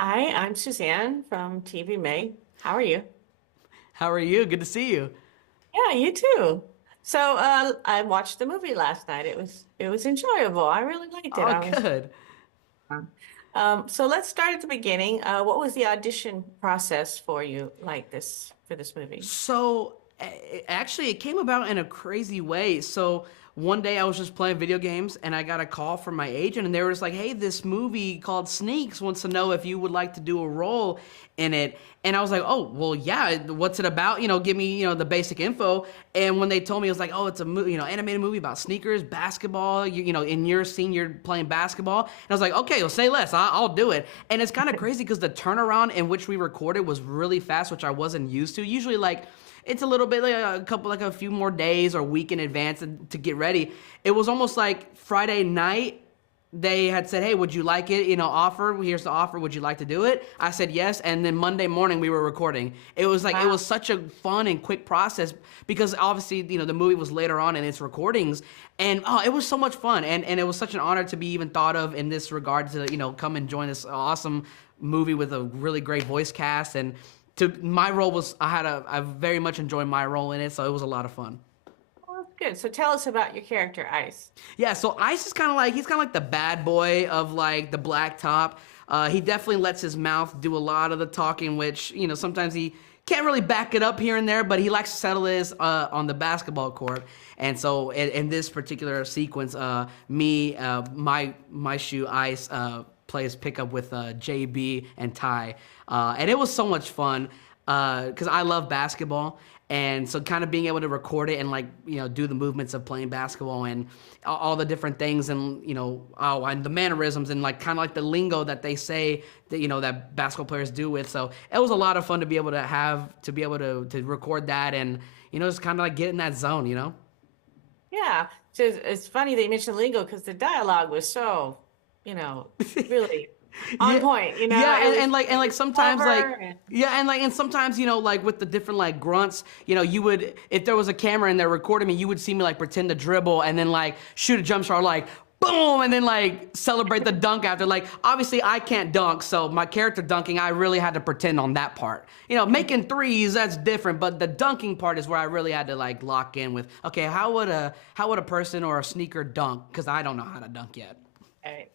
Hi, I'm Suzanne from TVMEG. How are you? How are you? Good to see you. Yeah, you too. So, I watched the movie last night. It was enjoyable. I really liked it. Oh, I was good. so let's start at the beginning. What was the audition process for you like this for this movie? Actually, it came about in a crazy way. So, one day I was just playing video games and I got a call from my agent, and they were just like, "Hey, this movie called Sneaks wants to know if you would like to do a role in it." And I was like, "Oh, well, yeah. What's it about? Give me, the basic info." And when they told me, it was like, "Oh, it's a animated movie about sneakers, basketball. In your scene, you're playing basketball." And I was like, "Okay, well, say less. I'll do it." And it's kind of crazy because the turnaround in which we recorded was really fast, which I wasn't used to. Usually, like it's a little bit like a few more days or week in advance to get ready. It was almost like Friday night they had said, "Hey, would you like it? Offer. Here's the offer. Would you like to do it?" I said yes, and then Monday morning we were recording. It was like it Wow. was such a fun and quick process because obviously the movie was later on in its recordings, and it was so much fun, and it was such an honor to be even thought of in this regard to come and join this awesome movie with a really great voice cast. And to my role was I very much enjoyed my role in it, so it was a lot of fun. Well, that's good. So tell us about your character, Ice. Yeah, so Ice is kind of like he's kind of like the bad boy of like the black top. He definitely lets his mouth do a lot of the talking, which sometimes he can't really back it up here and there, but he likes to settle his on the basketball court. And so in this particular sequence, my shoe Ice plays pickup with JB and Ty, and it was so much fun because I love basketball, and so kind of being able to record it and like do the movements of playing basketball and all the different things, and and the mannerisms and like kind of like the lingo that they say that that basketball players do with. So it was a lot of fun to be able to be able to record that and just kind of like get in that zone. Yeah. So it's funny that you mentioned lingo because the dialogue was so, really on Yeah, point. yeah, It and like was sometimes like clever and yeah, and sometimes like with the different like grunts, you would, if there was a camera and they're recording me, you would see me like pretend to dribble and then like shoot a jump shot like boom and then like celebrate the dunk after. Like obviously I can't dunk, so my character dunking, I really had to pretend on that part. Making threes, that's different, but the dunking part is where I really had to like lock in with, okay, how would a person or a sneaker dunk, because I don't know how to dunk yet. right.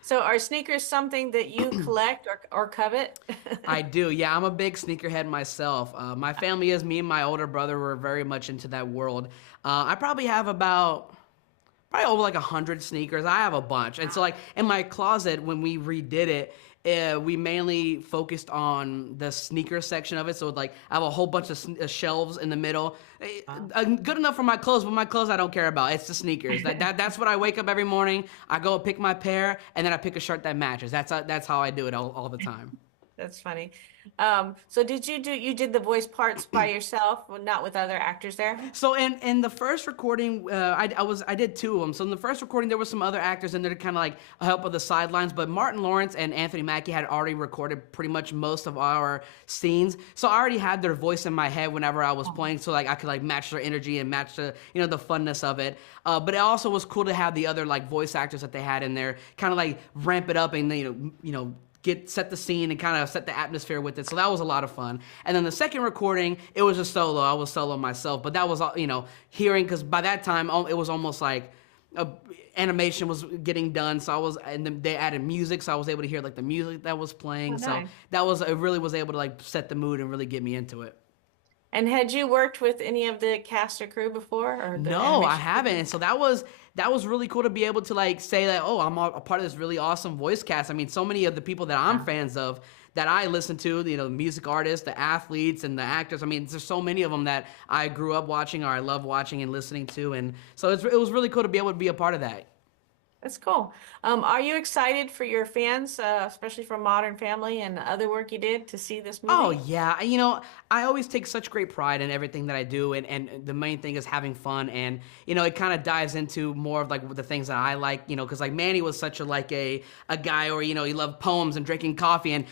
So are sneakers something that you collect or covet? I do. Yeah, I'm a big sneakerhead myself. My family is, me and my older brother were very much into that world. I probably have probably over like 100 sneakers. I have a bunch, and so like in my closet when we redid it, we mainly focused on the sneaker section of it. So like I have a whole bunch of shelves in the middle. Good enough for my clothes, but my clothes I don't care about. It's the sneakers. That's what I wake up every morning. I go pick my pair, and then I pick a shirt that matches. That's how I do it all the time. That's funny. So you did the voice parts by yourself, well, not with other actors there? So in the first recording, I did two of them. So in the first recording, there were some other actors in there to kind of like help with the sidelines. But Martin Lawrence and Anthony Mackie had already recorded pretty much most of our scenes. So I already had their voice in my head whenever I was playing, so like I could like match their energy and match the the funness of it. But it also was cool to have the other like voice actors that they had in there, kind of like ramp it up and get set the scene and kind of set the atmosphere with it. So that was a lot of fun. And then the second recording, it was just solo. I was solo myself, but that was hearing, because by that time it was almost like animation was getting done. So I was, and then they added music, so I was able to hear like the music that was Oh, playing. So nice. that was, it really was able to like set the mood and really get me into it. And had you worked with any of the cast or crew before or the No, I animation haven't. people? And so that was really cool to be able to like say that, oh, I'm a part of this really awesome voice cast. I mean, so many of the people that I'm Yeah. fans of that I listen to, the music artists, the athletes, and the actors. I mean, there's so many of them that I grew up watching or I love watching and listening to, and so it was really cool to be able to be a part of that. That's cool. Are you excited for your fans, especially from Modern Family and other work you did to see this Oh movie? yeah, I always take such great pride in everything that I do, and the main thing is having fun, and it kind of dives into more of like the things that I like, because like Manny was such a like a guy, or he loved poems and drinking coffee, and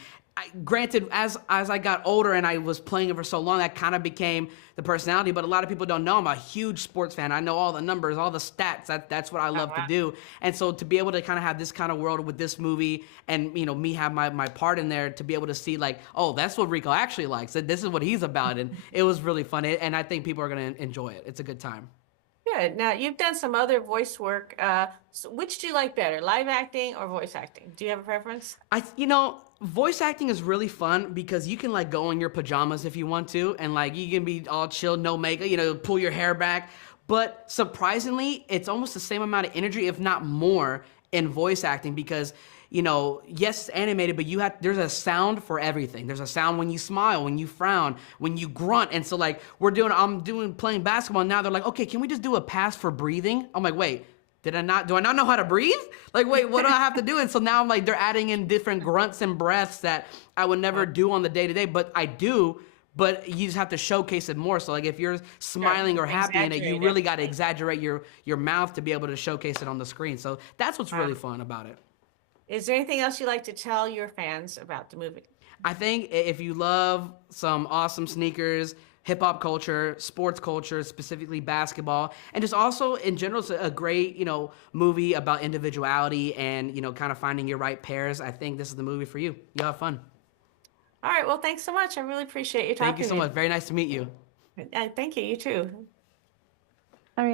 granted, as I got older and I was playing it for so long, that kind of became the personality. But a lot of people don't know I'm a huge sports fan. I know all the numbers, all the stats. That's what I Oh, love to wow. do. And so to be able to kind of have this kind of world with this movie, and me have my part in there, to be able to see like, oh, that's what Rico actually likes. This is what he's about, and it was really fun. And I think people are gonna enjoy it. It's a good time. Good. Now, you've done some other voice work. So which do you like better, live acting or voice acting? Do you have a preference? Voice acting is really fun because you can like go in your pajamas if you want to, and like you can be all chill, no makeup, pull your hair back. But surprisingly, it's almost the same amount of energy, if not more, in voice acting because yes, it's animated, but there's a sound for everything. There's a sound when you smile, when you frown, when you grunt. And so like playing basketball now, they're like, okay, can we just do a pass for breathing? I'm like, wait, do I not know how to breathe? Like, wait, what do I have to do? And so now I'm like, they're adding in different grunts and breaths that I would never do on the day to day, but I do. But you just have to showcase it more. So like if you're smiling or happy in it, you really got to exaggerate your mouth to be able to showcase it on the screen. So that's what's really fun about it. Is there anything else you'd like to tell your fans about the movie? I think if you love some awesome sneakers, hip hop culture, sports culture, specifically basketball, and just also in general, it's a great, movie about individuality and, kind of finding your right pairs. I think this is the movie for you. You'll have fun. All right. Well, thanks so much. I really appreciate you Thank you talking so to much. Very nice to meet you. me. Thank you. You too. All right.